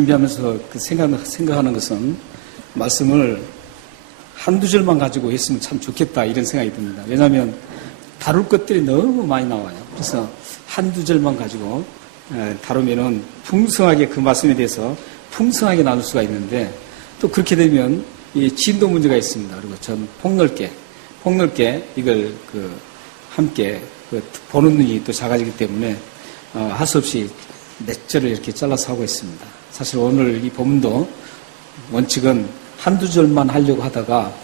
준비하면서 생각하는 것은 말씀을 한두 절만 가지고 했으면 참 좋겠다 이런 생각이 듭니다. 왜냐하면 다룰 것들이 너무 많이 나와요. 그래서 한두 절만 가지고 다루면은 풍성하게 그 말씀에 대해서 풍성하게 나눌 수가 있는데 또 그렇게 되면 이 진도 문제가 있습니다. 그리고 전 폭넓게 이걸 함께 보는 눈이 또 작아지기 때문에 할 수 없이 몇 절을 이렇게 잘라서 하고 있습니다. 사실 오늘 이 본문도 원칙은 한두 절만 하려고 하다가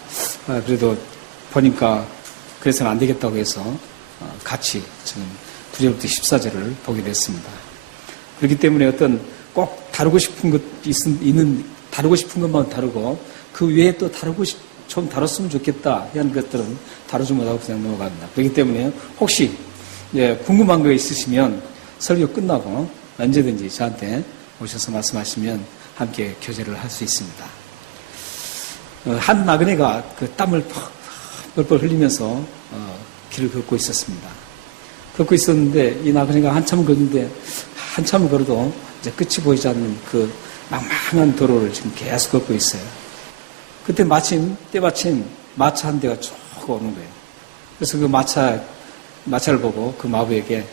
그래도 보니까 그래서는 안 되겠다고 해서 같이 지금 9절부터 14절을 보게 됐습니다. 그렇기 때문에 어떤 꼭 다루고 싶은 것 다루고 싶은 것만 다루고 그 외에 또 좀 다뤘으면 좋겠다 이런 것들은 다루지 못하고 그냥 넘어갑니다. 그렇기 때문에 혹시 궁금한 거 있으시면 설교 끝나고 언제든지 저한테 오셔서 말씀하시면 함께 교제를 할 수 있습니다. 한 나그네가 그 땀을 뻘뻘 흘리면서 길을 걷고 있었습니다. 걷고 있었는데 이 나그네가 한참을 걷는데 한참을 걸어도 이제 끝이 보이지 않는 그 망망한 도로를 지금 계속 걷고 있어요. 그때 때마침 마차 한 대가 쭉 오는 거예요. 그래서 그 마차를 보고 그 마부에게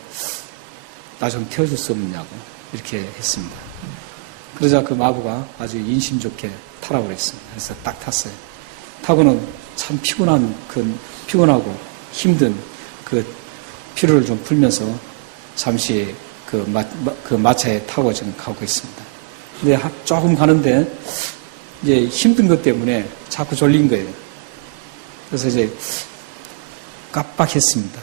나 좀 태워줄 수 없느냐고 이렇게 했습니다. 그러자 그 마부가 아주 인심 좋게 타라고 그랬습니다. 그래서 딱 탔어요. 타고는 참 피곤하고 힘든 그 피로를 좀 풀면서 잠시 그 마차에 타고 지금 가고 있습니다. 근데 조금 가는데 이제 힘든 것 때문에 자꾸 졸린 거예요. 그래서 이제 깜빡했습니다.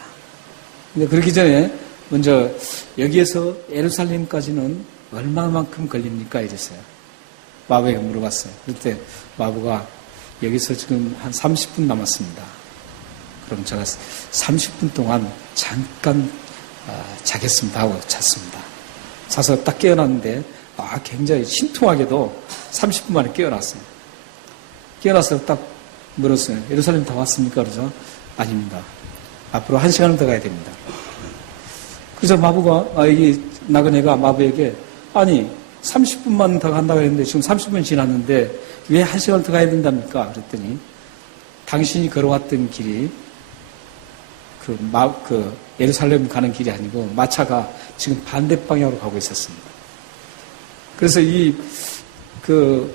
근데 그러기 전에 먼저 여기에서 예루살렘까지는 얼마만큼 걸립니까? 이랬어요. 마부에게 물어봤어요. 그때 마부가 여기서 지금 한 30분 남았습니다. 그럼 제가 30분 동안 잠깐 자겠습니다 하고 잤습니다. 자서 딱 깨어났는데 굉장히 신통하게도 30분 만에 깨어났어요. 깨어나서 딱 물었어요. 예루살렘 다 왔습니까? 그러죠. 아닙니다. 앞으로 1시간은 더 가야 됩니다. 그래서 이 나그네가 마부에게 아니 30분만 더 간다고 했는데 지금 30분 지났는데 왜 1시간을 더 가야 된답니까? 그랬더니 당신이 걸어왔던 길이 예루살렘 가는 길이 아니고 마차가 지금 반대 방향으로 가고 있었습니다. 그래서 그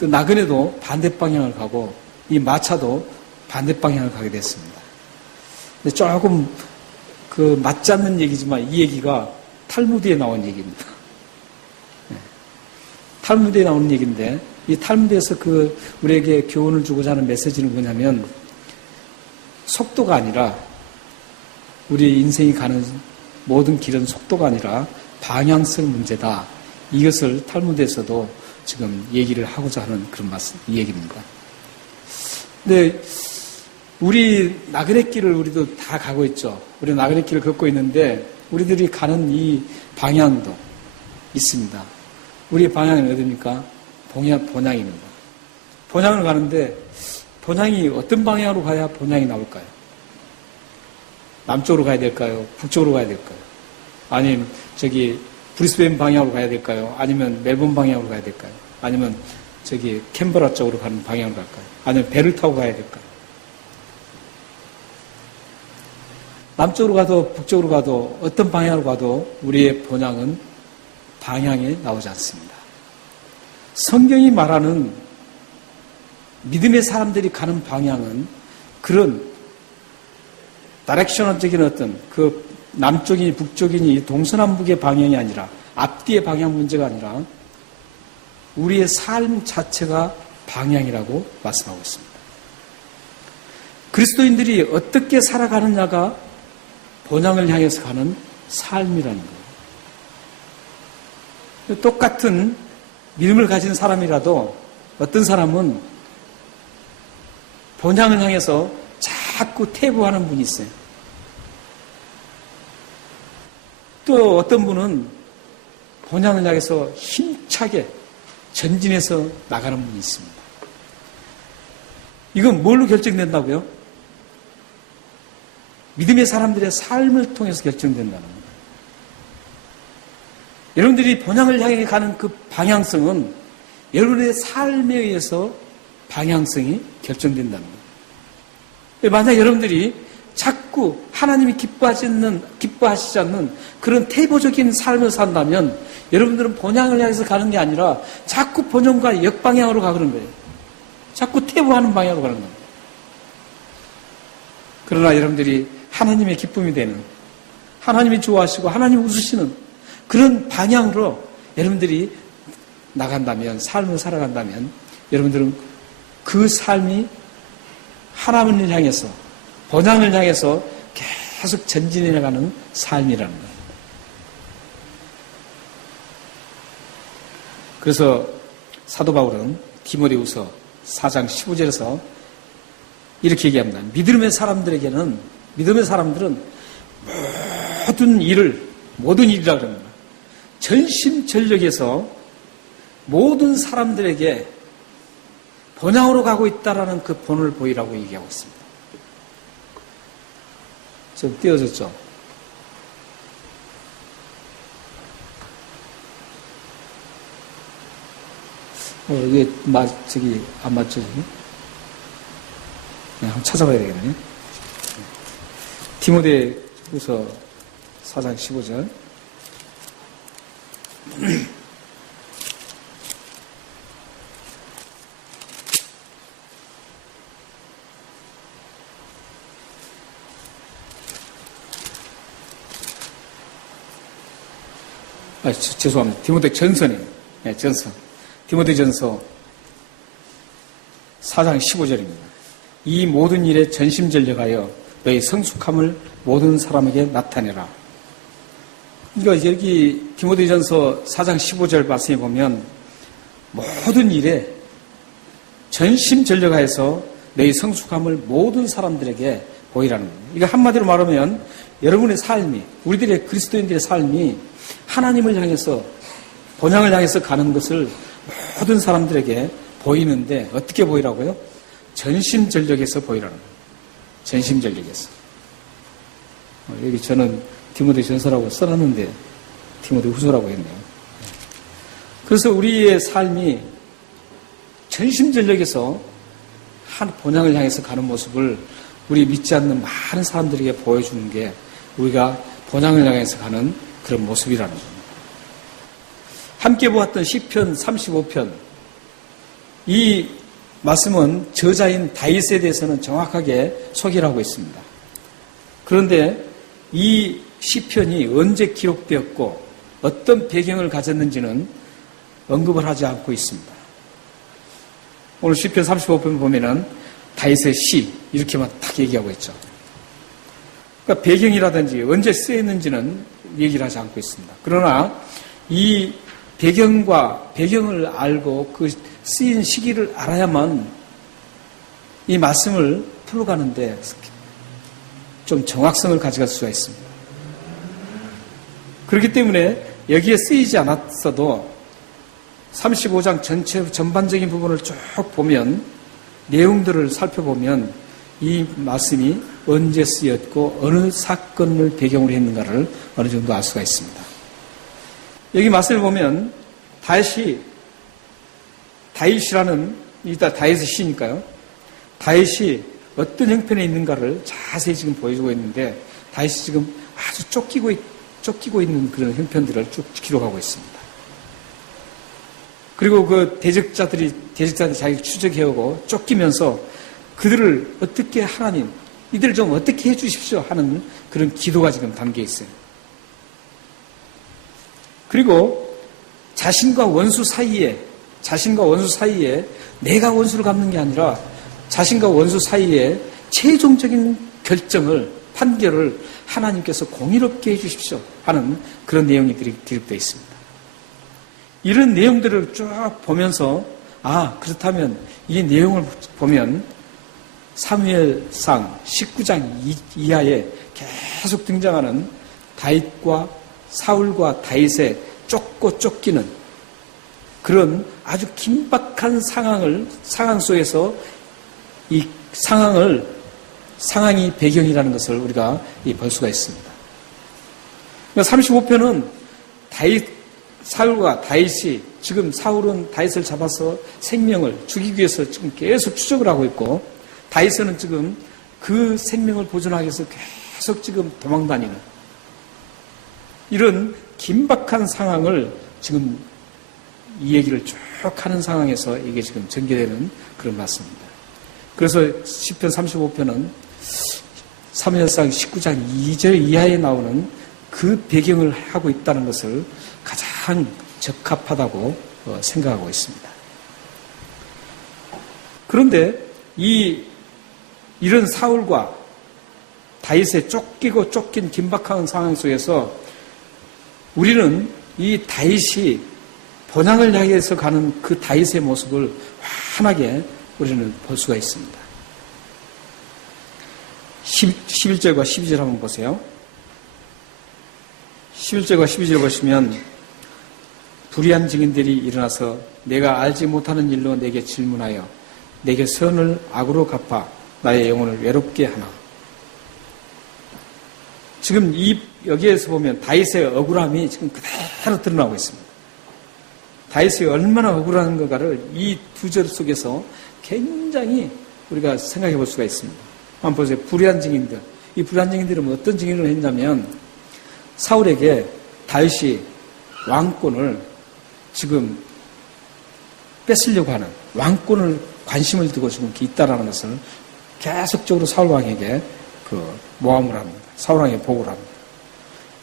나그네도 반대 방향을 가고 이 마차도 반대 방향을 가게 됐습니다. 근데 조금 맞지 않는 얘기지만 이 얘기가 탈무드에 나온 얘기입니다. 탈무드에 나오는 얘기인데 이 탈무드에서 우리에게 교훈을 주고자 하는 메시지는 뭐냐면 속도가 아니라 우리 인생이 가는 모든 길은 속도가 아니라 방향성 문제다. 이것을 탈무드에서도 지금 얘기를 하고자 하는 그런 이 얘기입니다. 근데 우리 나그네길을 우리도 다 가고 있죠. 우리 나그네길을 걷고 있는데 우리들이 가는 이 방향도 있습니다. 우리의 방향은 어디입니까? 본향입니다. 본향을 가는데 본향이 어떤 방향으로 가야 본향이 나올까요? 남쪽으로 가야 될까요? 북쪽으로 가야 될까요? 아니면 브리스벤 방향으로 가야 될까요? 아니면 멜번 방향으로 가야 될까요? 아니면 캔버라 쪽으로 가는 방향으로 갈까요? 아니면 배를 타고 가야 될까요? 남쪽으로 가도 북쪽으로 가도 어떤 방향으로 가도 우리의 본향은 방향에 나오지 않습니다. 성경이 말하는 믿음의 사람들이 가는 방향은 그런 다렉셔널적인 어떤 남쪽이니 북쪽이니 동서남북의 방향이 아니라 앞뒤의 방향 문제가 아니라 우리의 삶 자체가 방향이라고 말씀하고 있습니다. 그리스도인들이 어떻게 살아가느냐가 본향을 향해서 가는 삶이라는 거예요. 똑같은 믿음을 가진 사람이라도 어떤 사람은 본향을 향해서 자꾸 퇴보하는 분이 있어요. 또 어떤 분은 본향을 향해서 힘차게 전진해서 나가는 분이 있습니다. 이건 뭘로 결정된다고요? 믿음의 사람들의 삶을 통해서 결정된다는 겁니다. 여러분들이 본향을 향해 가는 그 방향성은 여러분의 삶에 의해서 방향성이 결정된다는 거예요. 만약 여러분들이 자꾸 하나님이 기뻐하시지 않는 그런 태보적인 삶을 산다면 여러분들은 본향을 향해서 가는 게 아니라 자꾸 본향과 역방향으로 가는 거예요. 자꾸 태보하는 방향으로 가는 거예요. 그러나 여러분들이 하나님의 기쁨이 되는, 하나님이 좋아하시고 하나님이 웃으시는 그런 방향으로 여러분들이 나간다면, 삶을 살아간다면 여러분들은 그 삶이 하나님을 향해서, 본향을 향해서 계속 전진해 나가는 삶이라는 거예요. 그래서 사도 바울은 디모데후서 4장 15절에서 이렇게 얘기합니다. 믿음의 사람들은 모든 일이라 그럽니다. 전심전력에서 모든 사람들에게 본향으로 가고 있다라는 그 본을 보이라고 얘기하고 있습니다. 좀 띄워졌죠? 이게 안 맞죠? 한번 찾아봐야 되겠네. 디모데후서 4장 15절. 죄송합니다. 디모데 전서네요. 네, 전서. 디모데 전서 4장 15절입니다. 이 모든 일에 전심전력하여 너희 성숙함을 모든 사람에게 나타내라. 그러니까 여기 디모데 전서 4장 15절 말씀에 보면 모든 일에 전심전력하여서 너희 성숙함을 모든 사람들에게 보이라는 겁니다. 이거 한마디로 말하면 여러분의 삶이, 우리들의 그리스도인들의 삶이 하나님을 향해서, 본향을 향해서 가는 것을 모든 사람들에게 보이는데 어떻게 보이라고요? 전심전력에서 보이라는 거예요. 전심전력에서. 여기 저는 디모데 전서라고 써놨는데 디모데 후서라고 했네요. 그래서 우리의 삶이 전심전력에서 한 본향을 향해서 가는 모습을 우리 믿지 않는 많은 사람들에게 보여주는 게 우리가 본향을 향해서 가는 그런 모습이라는 겁니다. 함께 보았던 시편 35편, 이 말씀은 저자인 다윗에 대해서는 정확하게 소개를 하고 있습니다. 그런데 이 시편이 언제 기록되었고 어떤 배경을 가졌는지는 언급을 하지 않고 있습니다. 오늘 시편 35편 보면은 다윗의 시 이렇게만 딱 얘기하고 있죠. 그러니까 배경이라든지 언제 쓰였는지는 얘기를 하지 않고 있습니다. 그러나 이 배경을 알고 그 쓰인 시기를 알아야만 이 말씀을 풀어가는데 좀 정확성을 가져갈 수가 있습니다. 그렇기 때문에 여기에 쓰이지 않았어도 35장 전체 전반적인 부분을 쭉 보면, 내용들을 살펴보면 이 말씀이 언제 쓰였고 어느 사건을 배경으로 했는가를 어느 정도 알 수가 있습니다. 여기 말씀을 보면 다윗이라는, 일단 다윗의 시니까요. 다윗이 어떤 형편에 있는가를 자세히 지금 보여주고 있는데 다윗이 지금 아주 쫓기고 있는 그런 형편들을 쭉 기록하고 있습니다. 그리고 그 대적자들이 자기를 추적해오고 쫓기면서 그들을 어떻게 하나님, 이들을 좀 어떻게 해주십시오 하는 그런 기도가 지금 담겨 있어요. 그리고 자신과 원수 사이에 내가 원수를 갚는 게 아니라 자신과 원수 사이에 최종적인 판결을 하나님께서 공의롭게 해주십시오 하는 그런 내용이 기록되어 있습니다. 이런 내용들을 쭉 보면서 그렇다면 이 내용을 보면 사무엘상 19장 이하에 계속 등장하는 다윗과 사울과 다윗의 쫓기는 그런 아주 긴박한 상황 속에서 이 상황이 배경이라는 것을 우리가 볼 수가 있습니다. 35편은 사울과 다윗이 지금 사울은 다윗을 잡아서 생명을 죽이기 위해서 지금 계속 추적을 하고 있고 다윗은 지금 그 생명을 보존하기 위해서 계속 지금 도망다니는 이런 긴박한 상황을 지금 이 얘기를 쭉 하는 상황에서 이게 지금 전개되는 그런 말씀입니다. 그래서 시편 35편은 사무엘상 19장 2절 이하에 나오는 그 배경을 하고 있다는 것을 가장 적합하다고 생각하고 있습니다. 그런데 이런 사울과 다윗의 쫓기고 쫓긴 긴박한 상황 속에서 우리는 이 다윗이 본향을 향해서 가는 그 다윗의 모습을 환하게 우리는 볼 수가 있습니다. 11절과 12절 한번 보세요. 11절과 12절 보시면 불의한 증인들이 일어나서 내가 알지 못하는 일로 내게 질문하여 내게 선을 악으로 갚아 나의 영혼을 외롭게 하나. 지금 여기에서 보면 다윗의 억울함이 지금 그대로 드러나고 있습니다. 다윗이 얼마나 억울한 것가를 이 두 절 속에서 굉장히 우리가 생각해 볼 수가 있습니다. 한번 보세요. 불의한 증인들. 이 불의한 증인들은 어떤 증인을 했냐면 사울에게 다윗이 왕권을 지금 뺏으려고 하는 왕권을 관심을 두고 지금 있다라는 것을 계속적으로 사울왕에게 모함을 합니다. 사울왕에게 보고를 합니다.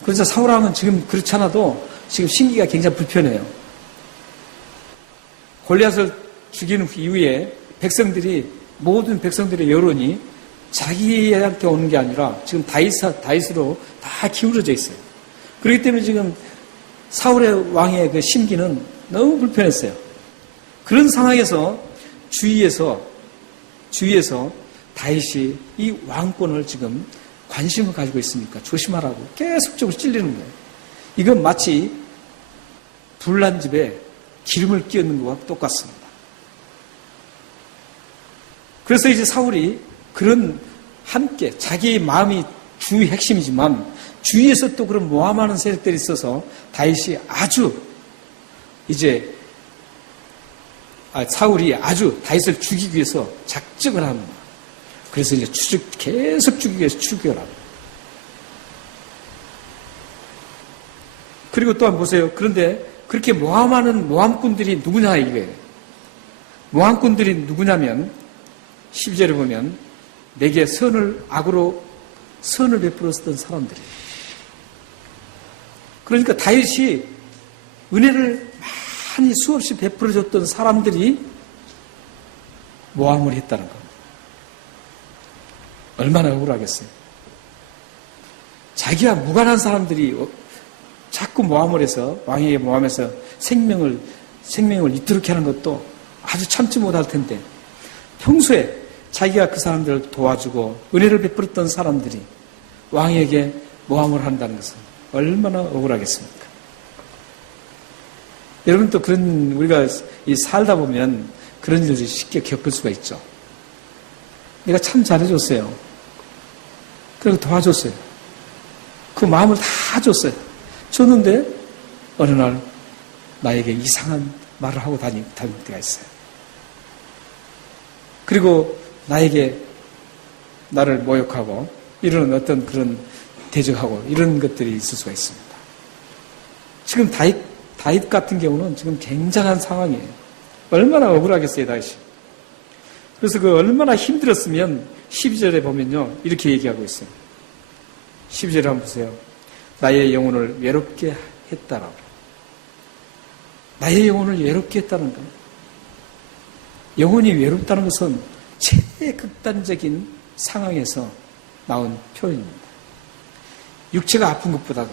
그래서 사울왕은 지금 그렇지 않아도 지금 심기가 굉장히 불편해요. 골리앗을 죽인 이후에 모든 백성들의 여론이 자기한테 오는 게 아니라 지금 다윗으로 다 기울어져 있어요. 그렇기 때문에 지금 사울의 왕의 그 심기는 너무 불편했어요. 그런 상황에서 주위에서 다윗이 이 왕권을 지금 관심을 가지고 있으니까 조심하라고 계속적으로 찔리는 거예요. 이건 마치 불난 집에 기름을 끼얹는 것과 똑같습니다. 그래서 이제 사울이 그런 함께 자기의 마음이 주의 핵심이지만 주위에서 또 그런 모함하는 세력들이 있어서 다윗이 사울이 아주 다윗을 죽이기 위해서 작정을 합니다. 그래서 이제 계속 죽이기 위해서 추격을 합니다. 그리고 또 한번 보세요. 그런데 그렇게 모함하는 모함꾼들이 누구냐 이거예요. 모함꾼들이 누구냐면 12절에 보면 내게 악으로 선을 베풀었던 사람들이에요. 그러니까 다윗이 은혜를 많이 수없이 베풀어줬던 사람들이 모함을 했다는 겁니다. 얼마나 억울하겠어요. 자기와 무관한 사람들이 자꾸 모함을 해서 왕에게 모함해서 생명을 이토록 하는 것도 아주 참지 못할 텐데 평소에 자기가 그 사람들을 도와주고 은혜를 베풀었던 사람들이 왕에게 모함을 한다는 것은 얼마나 억울하겠습니까? 여러분 또 우리가 살다 보면 그런 일을 쉽게 겪을 수가 있죠. 내가 참 잘해줬어요. 그리고 도와줬어요. 그 마음을 다 줬어요. 줬는데 어느 날 나에게 이상한 말을 하고 다닐 때가 있어요. 그리고 나를 모욕하고 이런 어떤 그런 대적하고 이런 것들이 있을 수가 있습니다. 지금 다윗 같은 경우는 지금 굉장한 상황이에요. 얼마나 억울하겠어요, 다윗이. 그래서 얼마나 힘들었으면 12절에 보면요 이렇게 얘기하고 있어요. 12절에 한번 보세요. 나의 영혼을 외롭게 했다라고. 나의 영혼을 외롭게 했다는 것. 영혼이 외롭다는 것은 최극단적인 상황에서 나온 표현입니다. 육체가 아픈 것보다도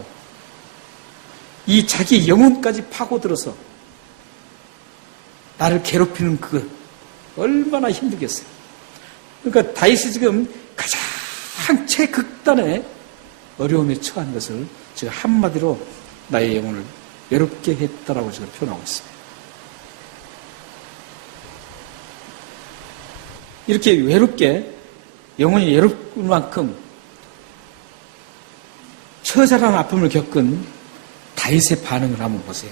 이 자기 영혼까지 파고들어서 나를 괴롭히는 그것 얼마나 힘들겠어요. 그러니까 다윗이 지금 가장 최극단의 어려움에 처한 것을 제가 한마디로 나의 영혼을 외롭게 했다라고 제가 표현하고 있습니다. 이렇게 외롭게 영혼이 외로울 만큼 처절한 아픔을 겪은 다윗의 반응을 한번 보세요.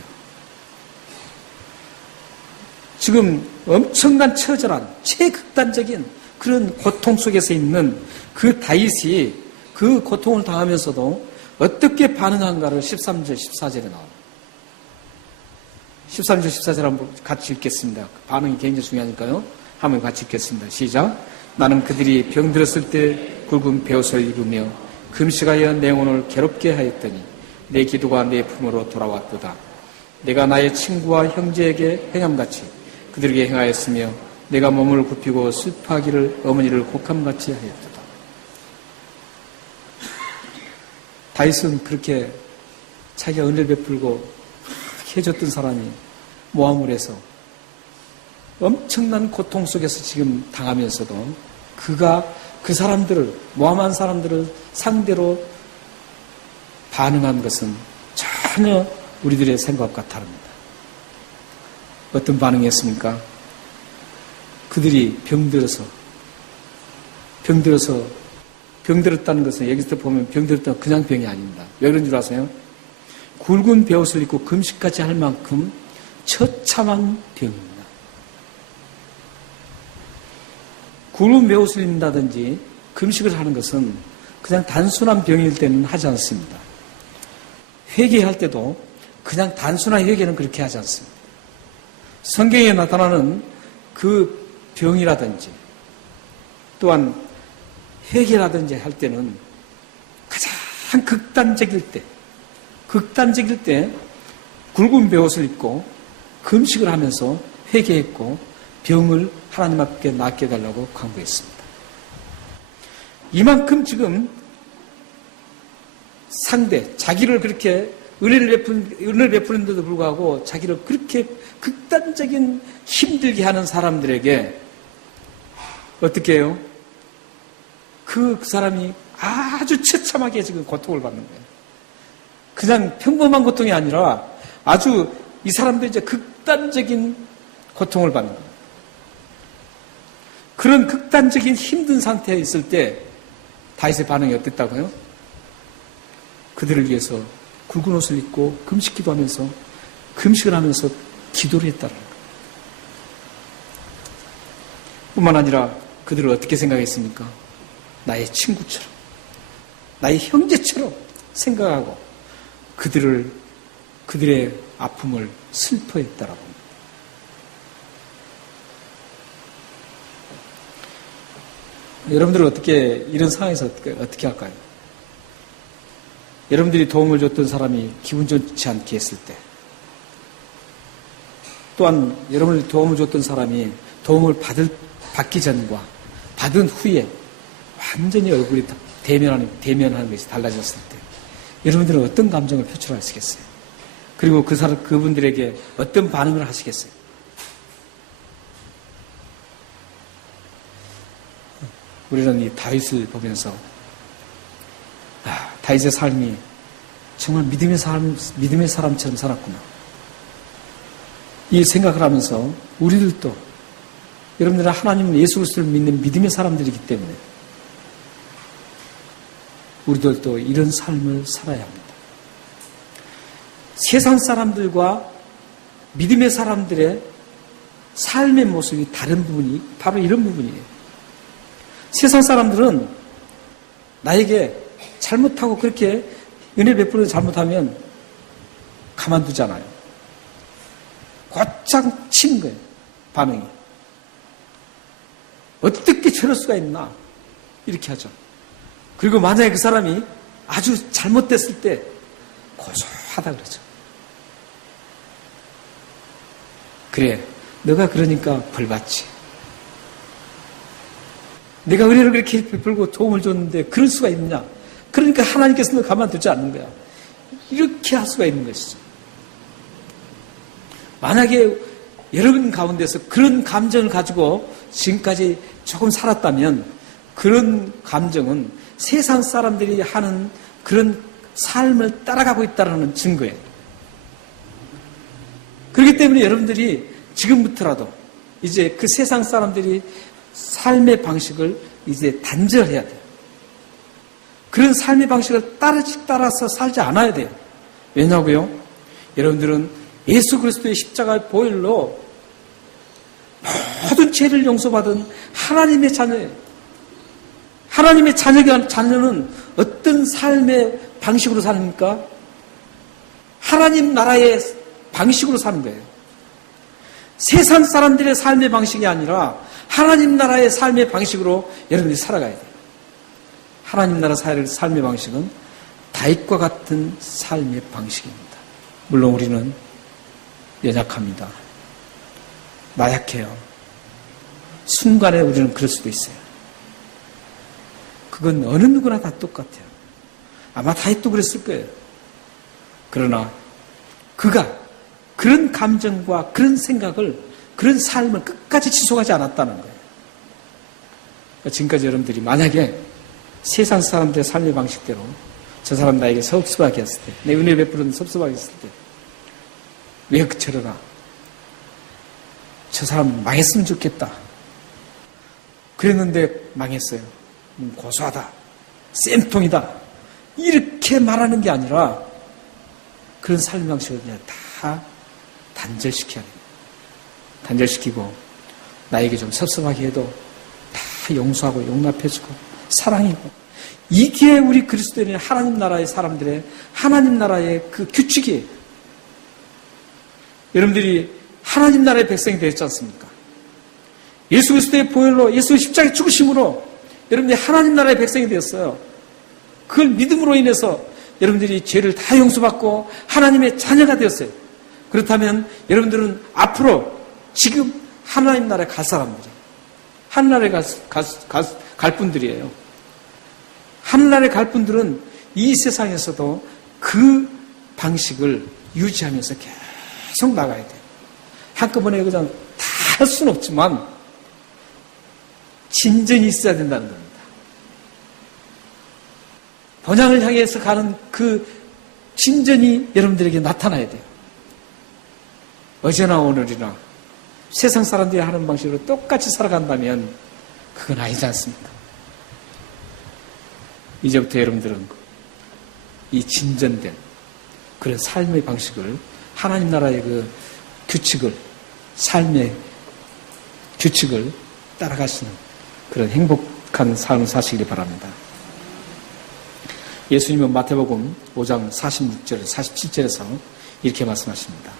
지금 엄청난 처절한 최극단적인 그런 고통 속에서 있는 그 다윗이 그 고통을 당하면서도 어떻게 반응한가를 13절, 14절에 나와요. 13절, 14절 한번 같이 읽겠습니다. 반응이 굉장히 중요하니까요. 한번 같이 읽겠습니다. 시작. 나는 그들이 병들었을 때 굵은 베옷을 입으며 금식하여 내 영혼을 괴롭게 하였더니 내 기도가 내 품으로 돌아왔도다. 내가 나의 친구와 형제에게 행함같이 그들에게 행하였으며 내가 몸을 굽히고 슬퍼하기를 어머니를 곡함같이 하였도다. 다윗은 그렇게 자기가 은혜를 베풀고 해줬던 사람이 모함을 해서 엄청난 고통 속에서 지금 당하면서도 그가 그 사람들을, 모함한 사람들을 상대로 반응한 것은 전혀 우리들의 생각과 다릅니다. 어떤 반응이었습니까? 그들이 병들었다는 것은 여기서 보면 병들었다는 그냥 병이 아닙니다. 왜 그런 줄 아세요? 굵은 베옷을 입고 금식까지 할 만큼 처참한 병입니다. 굵은 베옷을 입는다든지 금식을 하는 것은 그냥 단순한 병일 때는 하지 않습니다. 회개할 때도 그냥 단순한 회개는 그렇게 하지 않습니다. 성경에 나타나는 그 병이라든지 또한 회개라든지 할 때는 가장 극단적일 때 굵은 베옷을 입고 금식을 하면서 회개했고 병을 하나님 앞에 낫게 해달라고 강구했습니다. 이만큼 지금 자기를 그렇게 은혜를 베푸는데도 불구하고 자기를 그렇게 극단적인 힘들게 하는 사람들에게 어떻게 해요? 그 사람이 아주 처참하게 지금 고통을 받는 거예요. 그냥 평범한 고통이 아니라 아주 이 사람들이 이제 극단적인 고통을 받는 거예요. 그런 극단적인 힘든 상태에 있을 때 다윗의 반응이 어땠다고요? 그들을 위해서 굵은 옷을 입고 금식을 하면서 기도를 했다는 거예요. 뿐만 아니라 그들을 어떻게 생각했습니까? 나의 친구처럼, 나의 형제처럼 생각하고 그들의 아픔을 슬퍼했다라고 합니다. 여러분들은 이런 상황에서 어떻게 할까요? 여러분들이 도움을 줬던 사람이 기분 좋지 않게 했을 때, 또한 여러분들이 도움을 줬던 사람이 도움을 받기 전과 받은 후에 완전히 얼굴이 대면하는 것이 달라졌을 때, 여러분들은 어떤 감정을 표출하시겠어요? 그리고 그분들에게 어떤 반응을 하시겠어요? 우리는 이 다윗을 보면서 다윗의 삶이 정말 믿음의 사람처럼 살았구나. 이 생각을 하면서 우리들도 여러분들은 하나님은 예수 그리스도를 믿는 믿음의 사람들이기 때문에 우리들도 이런 삶을 살아야 합니다. 세상 사람들과 믿음의 사람들의 삶의 모습이 다른 부분이 바로 이런 부분이에요. 세상 사람들은 나에게 잘못하고 그렇게 은혜 베풀어서 잘못하면 가만두잖아요. 곧장 치는 거예요. 반응이. 어떻게 저럴 수가 있나? 이렇게 하죠. 그리고 만약에 그 사람이 아주 잘못됐을 때 고소하다 그러죠. 그래, 너가 그러니까 벌 받지. 내가 은혜를 그렇게 베풀고 도움을 줬는데 그럴 수가 있느냐? 그러니까 하나님께서 너 가만두지 않는 거야. 이렇게 할 수가 있는 것이죠. 만약에 여러분 가운데서 그런 감정을 가지고 지금까지 조금 살았다면 그런 감정은 세상 사람들이 하는 그런 삶을 따라가고 있다는 증거예요. 그렇기 때문에 여러분들이 지금부터라도 이제 그 세상 사람들이 삶의 방식을 이제 단절해야 돼요. 그런 삶의 방식을 따라서 살지 않아야 돼요. 왜냐고요? 여러분들은 예수 그리스도의 십자가의 보혈로 모든 죄를 용서받은 하나님의 자녀예요. 하나님의 자녀는 어떤 삶의 방식으로 삽니까? 하나님 나라의 방식으로 사는 거예요. 세상 사람들의 삶의 방식이 아니라 하나님 나라의 삶의 방식으로 여러분들이 살아가야 돼요. 하나님 나라 삶의 방식은 다윗과 같은 삶의 방식입니다. 물론 우리는 연약합니다. 나약해요. 순간에 우리는 그럴 수도 있어요. 그건 어느 누구나 다 똑같아요. 아마 다윗도 그랬을 거예요. 그러나 그가 그런 감정과 그런 생각을, 그런 삶을 끝까지 지속하지 않았다는 거예요. 지금까지 여러분들이 만약에 세상 사람들의 삶의 방식대로 저 사람 나에게 섭섭하게 했을 때, 내 은혜 베풀은 섭섭하게 했을 때, 왜 저러나? 저 사람 망했으면 좋겠다. 그랬는데 망했어요. 고소하다. 쌤통이다. 이렇게 말하는 게 아니라 그런 삶의 방식을 그냥 다 단절시켜야 돼요. 단절시키고 나에게 좀 섭섭하게 해도 다 용서하고 용납해주고 사랑이고, 이게 우리 그리스도인의 하나님 나라의 사람들의 하나님 나라의 그 규칙이에요. 여러분들이 하나님 나라의 백성이 되었지 않습니까? 예수 그리스도의 보혈로, 예수의 십자가의 죽으심으로 여러분들이 하나님 나라의 백성이 되었어요. 그걸 믿음으로 인해서 여러분들이 죄를 다 용서받고 하나님의 자녀가 되었어요. 그렇다면 여러분들은 앞으로 지금 하나님 나라에 갈 사람들이에요. 하늘나라에 갈 분들이에요. 하늘나라에 갈 분들은 이 세상에서도 그 방식을 유지하면서 계속 나가야 돼요. 한꺼번에 그냥 다 할 수는 없지만 진전이 있어야 된다는 겁니다. 번향을 향해서 가는 그 진전이 여러분들에게 나타나야 돼요. 어제나 오늘이나 세상 사람들이 하는 방식으로 똑같이 살아간다면 그건 아니지 않습니까? 이제부터 여러분들은 이 진전된 그런 삶의 방식을, 하나님 나라의 그 규칙을, 삶의 규칙을 따라가시는 그런 행복한 삶을 사시길 바랍니다. 예수님은 마태복음 5장 46절, 47절에서 이렇게 말씀하십니다.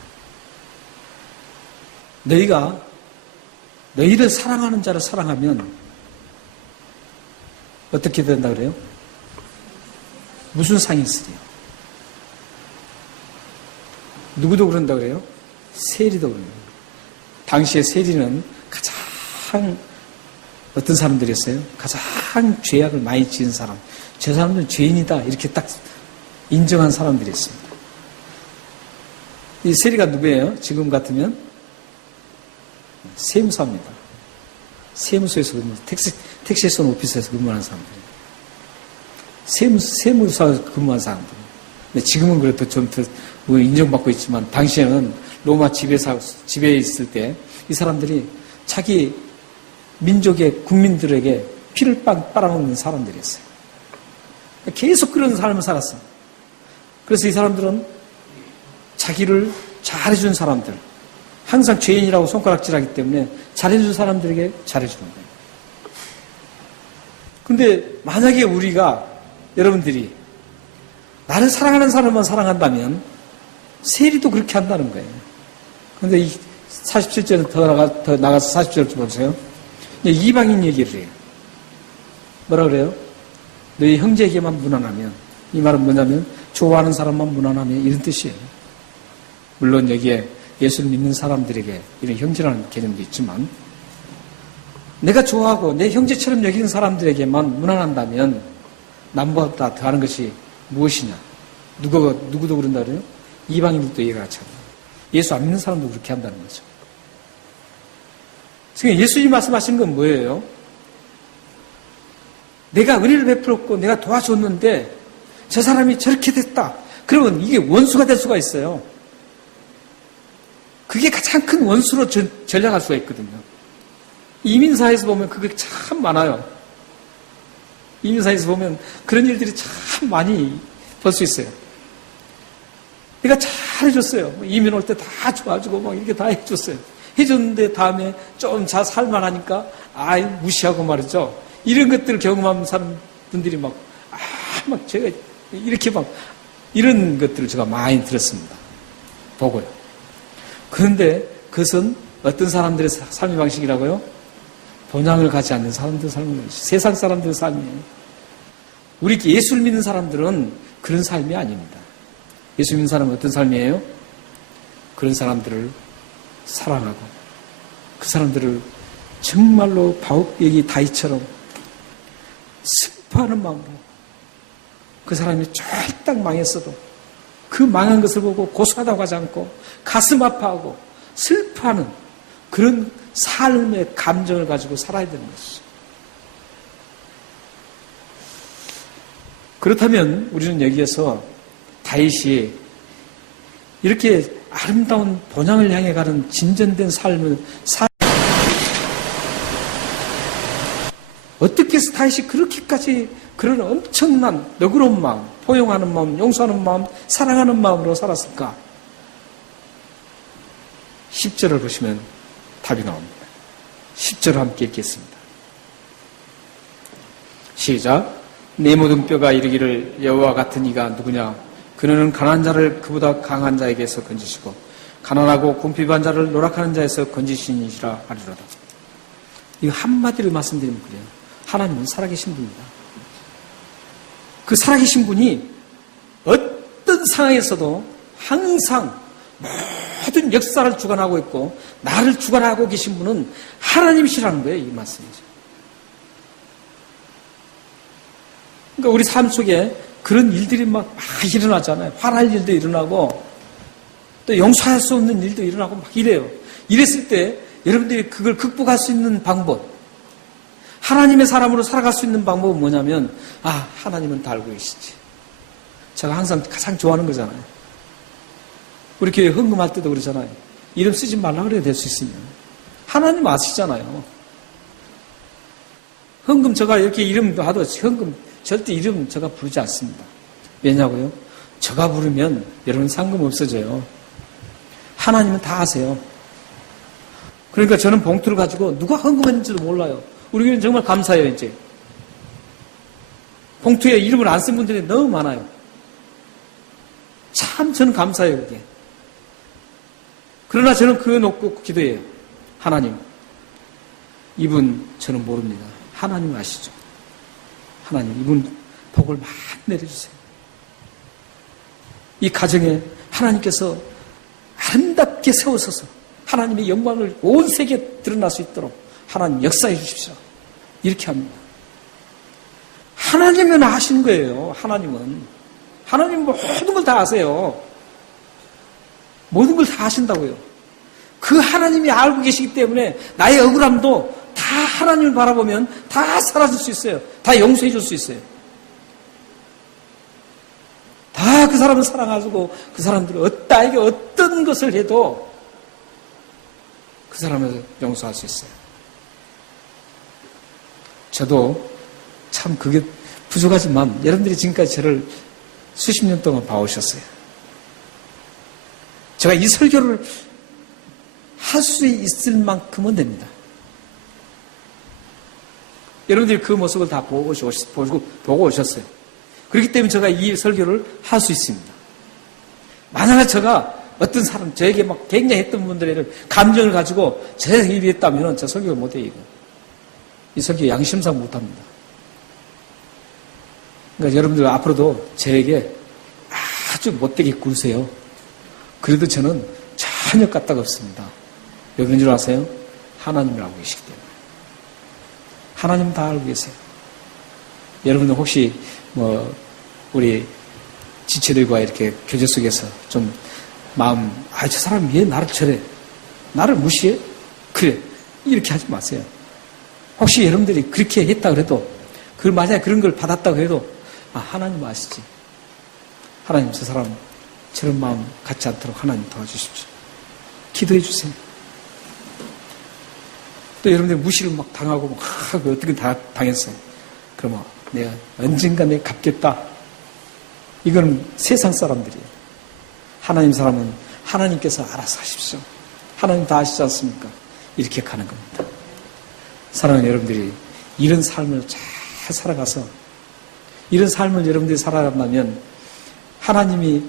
너희가 너희를 사랑하는 자를 사랑하면 어떻게 된다 그래요? 무슨 상이 있으리요? 누구도 그런다 그래요? 세리도 그래요. 당시에 세리는 가장 어떤 사람들이었어요? 가장 죄악을 많이 지은 사람. 저 사람들은 죄인이다. 이렇게 딱 인정한 사람들이었습니다. 이 세리가 누구예요? 지금 같으면 세무사입니다. 세무소에서 택시에서 오피스에서 근무하는 사람들이에요. 세무사에서 근무한 사람들. 근데 지금은 그래도 좀 더 인정받고 있지만 당시에는 로마 지배에 있을 때 이 사람들이 자기 민족의 국민들에게 피를 빨아먹는 사람들이었어요. 계속 그런 삶을 살았어요. 그래서 이 사람들은 자기를 잘해준 사람들, 항상 죄인이라고 손가락질하기 때문에 잘해준 사람들에게 잘해주는 거예요. 근데 만약에 우리가, 여러분들이 나를 사랑하는 사람만 사랑한다면 세리도 그렇게 한다는 거예요. 그런데 이 47절은 더 나가서 40절 좀 보세요. 이방인 얘기를 해요. 뭐라 그래요? 너희 형제에게만 무난하면, 이 말은 뭐냐면 좋아하는 사람만 무난하면 이런 뜻이에요. 물론 여기에 예수를 믿는 사람들에게 이런 형제라는 개념도 있지만, 내가 좋아하고 내 형제처럼 여기는 사람들에게만 무난한다면 남보다 더하는 것이 무엇이냐? 누구도 그런다 그래요? 이방인들도 이해가 같이 합니다. 예수 안 믿는 사람도 그렇게 한다는 거죠. 지금 예수님이 말씀하신 건 뭐예요? 내가 은혜를 베풀었고 내가 도와줬는데 저 사람이 저렇게 됐다. 그러면 이게 원수가 될 수가 있어요. 그게 가장 큰 원수로 전락할 수가 있거든요. 이민사에서 보면 그게 참 많아요. 이민사에서 보면 그런 일들이 참 많이 볼 수 있어요. 내가 잘 해줬어요. 이민 올 때 다 도와주고 막 이렇게 다 해줬어요. 해줬는데 다음에 좀 잘 살만하니까 무시하고 말이죠. 이런 것들을 경험한 사람분들이 막 제가 이렇게 막 이런 것들을 제가 많이 들었습니다. 보고요. 그런데 그것은 어떤 사람들의 삶의 방식이라고요? 본향을 가지 않는 사람들의 삶이에요. 세상 사람들의 삶이에요. 우리 예수를 믿는 사람들은 그런 삶이 아닙니다. 예수 믿는 사람은 어떤 삶이에요? 그런 사람들을 사랑하고 그 사람들을 정말로 여기 다윗처럼 슬퍼하는 마음으로 그 사람이 쫄딱 망했어도 그 망한 것을 보고 고소하다고 하지 않고 가슴 아파하고 슬퍼하는 그런 삶의 감정을 가지고 살아야 되는 것이죠. 그렇다면 우리는 여기에서 다윗이 이렇게 아름다운 본향을 향해 가는 진전된 삶을 어떻게 해서 다윗이 그렇게까지 그런 엄청난 너그러운 마음, 포용하는 마음, 용서하는 마음, 사랑하는 마음으로 살았을까? 10절을 보시면 답이 나옵니다. 10절을 함께 읽겠습니다. 시작. 내 모든 뼈가 이르기를 여호와 같은 이가 누구냐? 그는 가난한 자를 그보다 강한 자에게서 건지시고 가난하고 궁핍한 자를 노력하는 자에서 건지시니시라 하리로다. 이거 한마디로 말씀드리면 그래요. 하나님은 살아계신 분입니다. 그 살아계신 분이 어떤 상황에서도 항상 모든 역사를 주관하고 있고 나를 주관하고 계신 분은 하나님이시라는 거예요. 이 말씀이죠. 그러니까 우리 삶 속에 그런 일들이 막 일어나잖아요. 화날 일도 일어나고 또 용서할 수 없는 일도 일어나고 막 이래요. 이랬을 때 여러분들이 그걸 극복할 수 있는 방법, 하나님의 사람으로 살아갈 수 있는 방법은 뭐냐면 하나님은 다 알고 계시지. 제가 항상 가장 좋아하는 거잖아요. 우리 교회 헌금할 때도 그러잖아요. 이름 쓰지 말라 그래야 될 수 있으면. 하나님 아시잖아요. 헌금 제가 이렇게 이름도 하도 헌금 절대 이름 제가 부르지 않습니다. 왜냐고요? 제가 부르면 여러분 상금 없어져요. 하나님은 다 아세요. 그러니까 저는 봉투를 가지고 누가 헌금했는지도 몰라요. 우리 교회는 정말 감사해요, 이제. 봉투에 이름을 안 쓴 분들이 너무 많아요. 참 저는 감사해요, 그게. 그러나 저는 그거 놓고 기도해요. 하나님, 이분 저는 모릅니다. 하나님 아시죠? 하나님, 이분 복을 많이 내려주세요. 이 가정에 하나님께서 아름답게 세워서서 하나님의 영광을 온 세계에 드러날 수 있도록 하나님 역사해 주십시오. 이렇게 합니다. 하나님은 아시는 거예요. 하나님은 모든 걸 다 아세요. 모든 걸 다 아신다고요. 그 하나님이 알고 계시기 때문에 나의 억울함도 다 하나님을 바라보면 다 사라질 수 있어요. 다 용서해 줄 수 있어요. 다 그 사람을 사랑하고 그 사람들은 나에게 어떤 것을 해도 그 사람을 용서할 수 있어요. 저도 참 그게 부족하지만 여러분들이 지금까지 저를 수십 년 동안 봐오셨어요. 제가 이 설교를 할 수 있을 만큼은 됩니다. 여러분들이 그 모습을 다 보고 오셨어요. 그렇기 때문에 제가 이 설교를 할 수 있습니다. 만약에 제가 어떤 사람, 저에게 막 굉장히 했던 분들의 감정을 가지고 제가 일이 했다면 저 설교를 못해요, 이거. 이 설교 양심상 못합니다. 그러니까 여러분들 앞으로도 저에게 아주 못되게 굴세요. 그래도 저는 전혀 까딱 없습니다. 왜 그런 줄 아세요? 하나님을 알고 계시기 때문에. 하나님 다 알고 계세요. 여러분들 혹시 우리 지체들과 이렇게 교제 속에서 좀 마음, 저 사람 왜 나를 저래? 나를 무시해? 그래. 이렇게 하지 마세요. 혹시 여러분들이 그렇게 했다 그래도, 만약에 그런 걸 받았다 그래도, 하나님 아시지. 하나님 저 사람 저런 마음 갖지 않도록 하나님 도와주십시오. 기도해 주세요. 또 여러분들 무시를 막 당하고 막 어떻게 다 당했어요. 그러면 내가 언젠가 내가 갚겠다. 이거는 세상 사람들이에요. 하나님 사람은 하나님께서 알아서 하십시오. 하나님 다 아시지 않습니까? 이렇게 가는 겁니다. 사랑하는 여러분들이 이런 삶을 잘 살아가서 이런 삶을 여러분들이 살아간다면 하나님이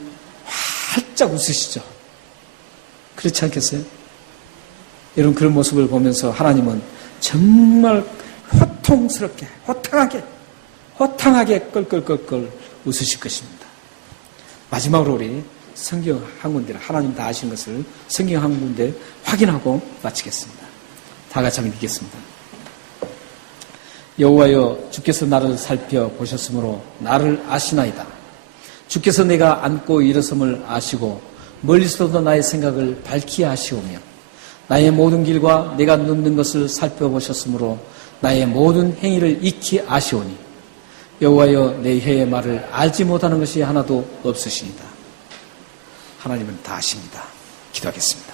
활짝 웃으시죠. 그렇지 않겠어요? 여러분 그런 모습을 보면서 하나님은 정말 호통스럽게 호탕하게 껄껄껄껄 웃으실 것입니다. 마지막으로 우리 성경 한 군데 하나님 다 아시는 것을 성경 한 군데 확인하고 마치겠습니다. 다 같이 한번 읽겠습니다. 여호와여 주께서 나를 살펴보셨으므로 나를 아시나이다. 주께서 내가 앉고 일어섬을 아시고 멀리서도 나의 생각을 밝히 아시오며 나의 모든 길과 내가 눕는 것을 살펴보셨으므로 나의 모든 행위를 익히 아시오니 여호와여 내 혀의 말을 알지 못하는 것이 하나도 없으시니다. 하나님은 다 아십니다. 기도하겠습니다.